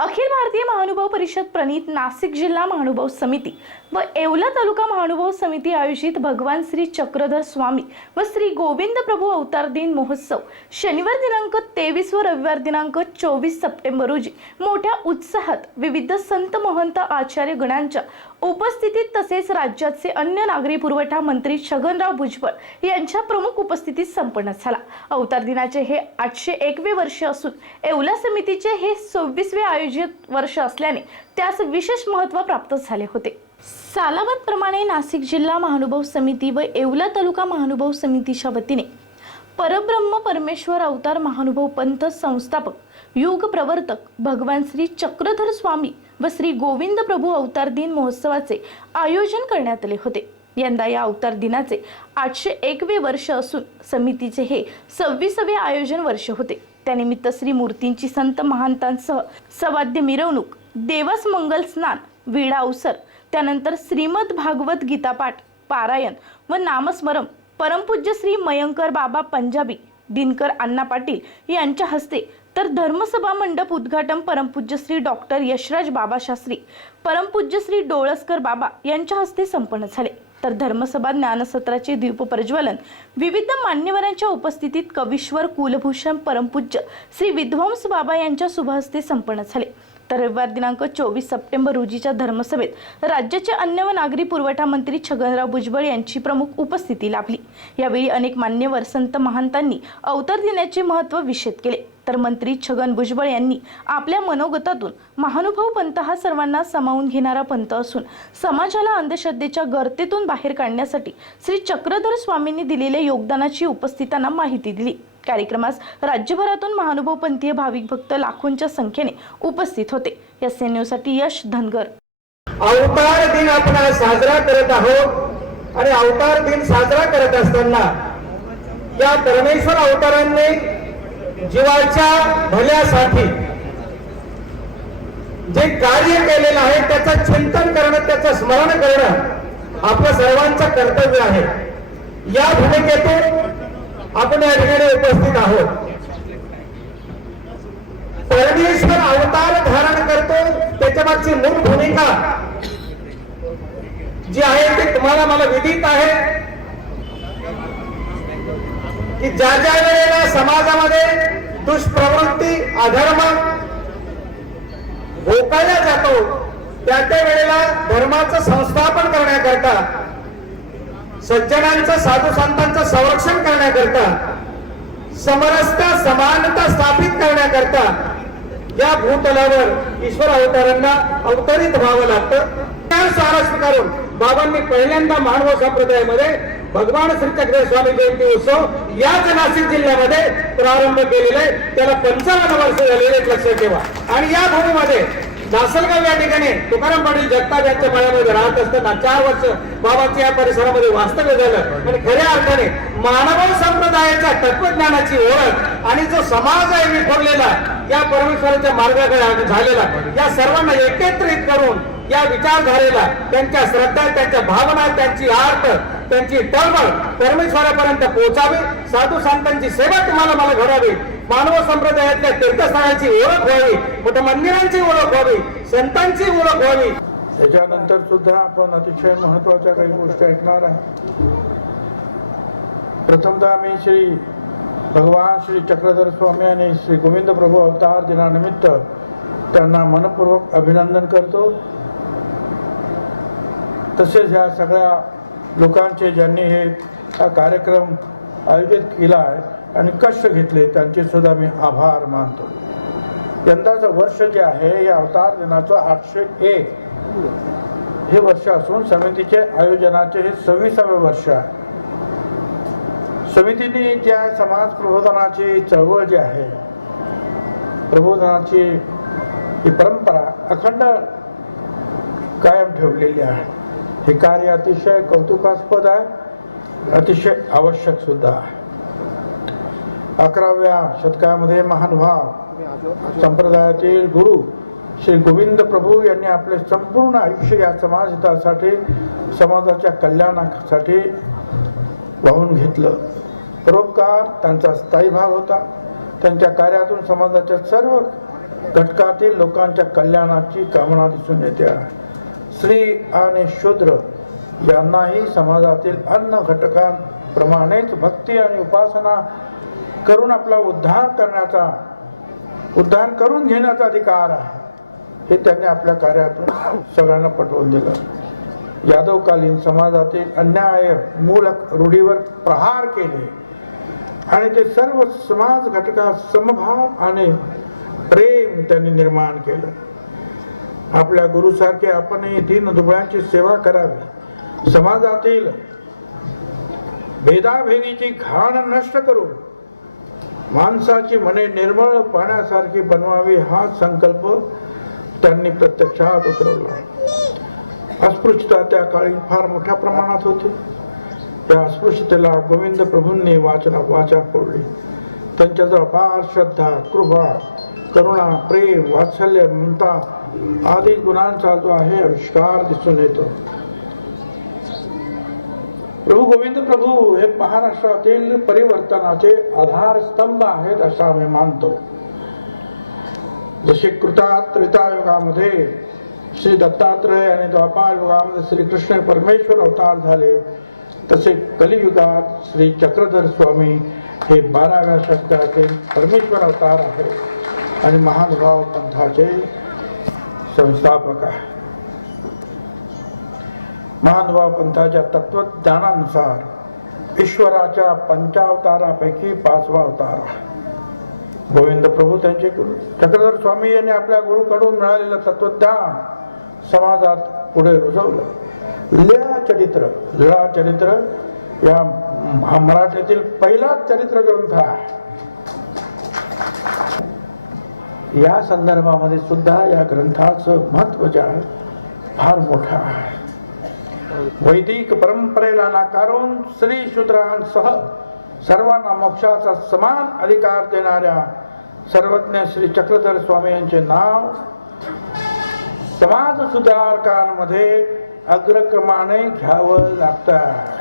अखिल भारतीय महानुभाव परिषद प्रणित नाशिक जिल्हा महानुभाव समिती. व येवला तालुका महानुभाव समिती आयोजित भगवान श्री चक्रधर स्वामी व श्री गोविंद प्रभू अवतार दिन महोत्सव शनिवार दिनांक तेवीस व रविवार दिनांक चोवीस सप्टेंबर रोजी मोठ्या उत्साहात विविध संत महंत आचार्य गणांच्या उपस्थितीत तसेच राज्याचे अन्य नागरी पुरवठा मंत्री छगनराव भुजबळ यांच्या प्रमुख उपस्थितीत संपन्न झाला. अवतार दिनाचे हे आठशे एकवे वर्ष असून येवला समितीचे हे सव्वीसवे आयोजित वर्ष असल्याने त्यास विशेष महत्त्व प्राप्त झाले होते. सालावतप्रमाणे नाशिक जिल्हा महानुभाव समिती व येवला तालुका महानुभाव समितीच्या वतीने परब्रह्म परमेश्वर अवतार महानुभाव पंथ संस्थापक युग प्रवर्तक भगवान श्री चक्रधर स्वामी व श्री गोविंद प्रभू अवतार दिन महोत्सवाचे आयोजन करण्यात आले होते. यंदा या अवतार दिनाचे आठशे एकवे वर्ष असून समितीचे हे सव्वीसवे आयोजन वर्ष होते. त्यानिमित्त श्री मूर्तींची संत महांतांसह सवाद्य मिरवणूक देवस मंगल स्नान विडा अवसर त्यानंतर श्रीमद भागवत गीतापाठ पारायण व नामस्मरण परमपूज्य श्री मयंकर बाबा पंजाबी दिनकर अण्णा पाटील यांच्या हस्ते तर धर्मसभा मंडप उद्घाटन परमपूज्य श्री डॉक्टर यशराज बाबा शास्त्री परमपूज्य श्री डोळसकर बाबा यांच्या हस्ते संपन्न झाले. तर धर्मसभा ज्ञानसत्राचे द्वीप प्रज्वलन विविध मान्यवरांच्या उपस्थितीत कविश्वर कुलभूषण परमपूज्य श्री विध्वंस बाबा यांच्या शुभहस्ते संपन्न झाले. तर रविवार दिनांक चोवीस सप्टेंबर रोजीच्या धर्मसभेत राज्याचे अन्न व नागरी पुरवठा मंत्री छगनराव भुजबळ यांची प्रमुख उपस्थिती लाभली. यावेळी अनेक मान्यवर संत महंतांनी अवतर दिनाचे महत्त्व विषद केले. तर मंत्री छगन भुजबळ यांनी आपल्या मनोगतातून महानुभाव पंथ हा सर्वांना सामावून घेणारा पंथ असून समाजाला अंधश्रद्धेच्या गर्तेतून बाहेर काढण्यासाठी श्री चक्रधर स्वामींनी दिलेल्या योगदानाची उपस्थितांना माहिती दिली. कार्यक्रमास राज्यभरातून महानुभवपंथीय भाविक भक्त लाखोंच्या संख्येने उपस्थित होते. एस एन न्यूजसाठी यश धनगर. अवतार दिन आपण साजरा करत आहोत. आणि अवतार दिन साजरा करत असताना या परमेश्वर अवतारांनी जीवाच्या भल्यासाठी जे कार्य केलेलं आहे त्याचं चिंतन करणं त्याचं स्मरण करणं आपल्या सर्वांचं कर्तव्य आहे. या भूमिकेतून आपण या ठिकाणी उपस्थित आहोत. परमेश्वर अवतार धारण करतो त्याच्या मागची मूळ भूमिका जी आहे ती तुम्हाला मला विदित आहे. की ज्या ज्या वेळेला समाजामध्ये दुष्प्रवृत्ती अधर्म भोकायला जातो त्या त्या वेळेला धर्माचं संस्थापन करण्याकरता सज्जनांचं साधू संतांचं संरक्षण करण्याकरता समरसता समानता स्थापित करण्याकरता या भूतलावर ईश्वर अवतारांना अवतरित व्हावं लागतं. त्या सारा स्वीकारून बाबांनी पहिल्यांदा मानव संप्रदायामध्ये भगवान श्री चक्र स्वामी जयंती उत्सव याच नाशिक जिल्ह्यामध्ये प्रारंभ केलेला आहे. त्याला पंचावन्न वर्ष झालेले लक्षात ठेवा. आणि या भूमीमध्ये जासलगाव या ठिकाणी तुकाराम पाटील जगताप यांच्या मळ्यामध्ये राहत असताना चार वर्ष बाबांच्या या परिसरामध्ये वास्तव्य झालं. आणि खऱ्या अर्थाने मानव संप्रदायाच्या तत्वज्ञानाची ओळख आणि जो समाज आहे विखुरलेला या परमेश्वराच्या मार्गाकडे झालेला या सर्वांना एकत्रित करून या विचारधारेला त्यांच्या श्रद्धा त्यांच्या भावना त्यांची आर्थ त्यांची तळमळ परमेश्वरापर्यंत पोहोचावी. साधू संतांची सेवा तुम्हाला मला घडावी. मानव संप्रदायातल्या तीर्थस्थानाची ओळख व्हावी. मोठ्या मंदिरांची ओळख व्हावी. संतांची ओळख व्हावी. त्याच्यानंतर सुद्धा आपण अतिशय महत्त्वाच्या काही गोष्टी ऐकणार आहे. प्रथमतः मी श्री भगवान श्री चक्रधर स्वामी आणि श्री गोविंद प्रभू अवतार दिनानिमित्त त्यांना मनपूर्वक अभिनंदन करतो. तसेच या सगळ्या लोकांचे ज्यांनी हे हा कार्यक्रम आयोजित केला आहे आणि कष्ट घेतले त्यांचे सुद्धा मी आभार मानतो. यंदाचं वर्ष जे आहे हे अवतार दिनाचं आठशे एक. हे वर्ष असून समितीचे आयोजनाचे हे सव्वीसावे वर्ष आहे. समितीने ज्या समाज प्रबोधनाची चळवळ जी आहे प्रबोधनाची ही परंपरा अखंड कायम ठेवलेली आहे. हे कार्य अतिशय कौतुकास्पद आहे. अतिशय आवश्यक सुद्धा आहे. अकराव्या शतकामध्ये महानुभाव संप्रदायातील गुरु श्री गोविंद प्रभू यांनी आपले संपूर्ण आयुष्य या समाज हितासाठी समाजाच्या कल्याणासाठी वाहून घेतलं. परोपकार त्यांचा स्थायी भाव होता. त्यांच्या कार्यातून समाजाच्या सर्व घटकातील लोकांच्या कल्याणाची कामना दिसून येते आहे. स्त्री आणि शूद्र यांनाही समाजातील अन्न घटकांप्रमाणेच भक्ती आणि उपासना करून आपला उद्धार करण्याचा उद्धार करून घेण्याचा अधिकार आहे. हे त्यांनी आपल्या कार्यातून सगळ्यांना पटवून दिलं. यादवकालीन समाजातील अन्याय मूलक रूढीवर प्रहार केले. आणि ते सर्व समाज घटकात समभाव आणि प्रेम त्यांनी निर्माण केलं. आपल्या गुरुसारखे आपणही तीन दुबळ्यांची सेवा करावी. समाजातील भेदाभेदीची घाण नष्ट करून माणसाची मने निर्मळ पाण्यासारखी बनवावी हा संकल्प त्यांनी प्रत्यक्षात उतरवला. अस्पृश्यता त्या काळी फार मोठ्या प्रमाणात होती. त्या अस्पृश्यतेला गोविंद प्रभूंनी वाचना वाचा फोडली. त्यांच्याजवळ अपार श्रद्धा कृपा करुणा प्रेम वात्सल्य ममता आदी गुणांचा जो आहे आविष्कार दिसून येतो. प्रभू गोविंद प्रभू हे महाराष्ट्रातील परिवर्तनाचे आधारस्तंभ आहेत असं आम्ही मानतो. जसे कृता त्रेतायुगामध्ये श्री दत्तात्रय आणि द्वापार युगामध्ये श्रीकृष्ण परमेश्वर अवतार झाले तसे कलियुगात श्री चक्रधर स्वामी हे बाराव्या शतकातील परमेश्वर अवतार आहे आणि महानुभाव पंथाचे संस्थापक आहे. महानुभाव पंथाच्या तत्वज्ञानानुसार ईश्वराच्या पंचावतारापैकी पाचवा अवतार गोविंद प्रभू त्यांचे गुरु. चक्रधर स्वामी यांनी आपल्या गुरुकडून मिळालेलं तत्वज्ञान समाजात पुढे रुजवलं. लिळा चरित्र लिळा चरित्र या मराठीतील पहिलाच चरित्र ग्रंथ आहे. या संदर्भामध्ये सुद्धा या ग्रंथाचं महत्त्व जे आहे फार मोठं आहे. वैदिक परंपरेला नाकारून स्त्री शूद्रांसह सर्वांना मोक्षाचा समान अधिकार देणाऱ्या सर्वज्ञ श्री चक्रधर स्वामी यांचे नाव समाज सुधारकांमध्ये अग्रक्रमाने घ्यावं लागतं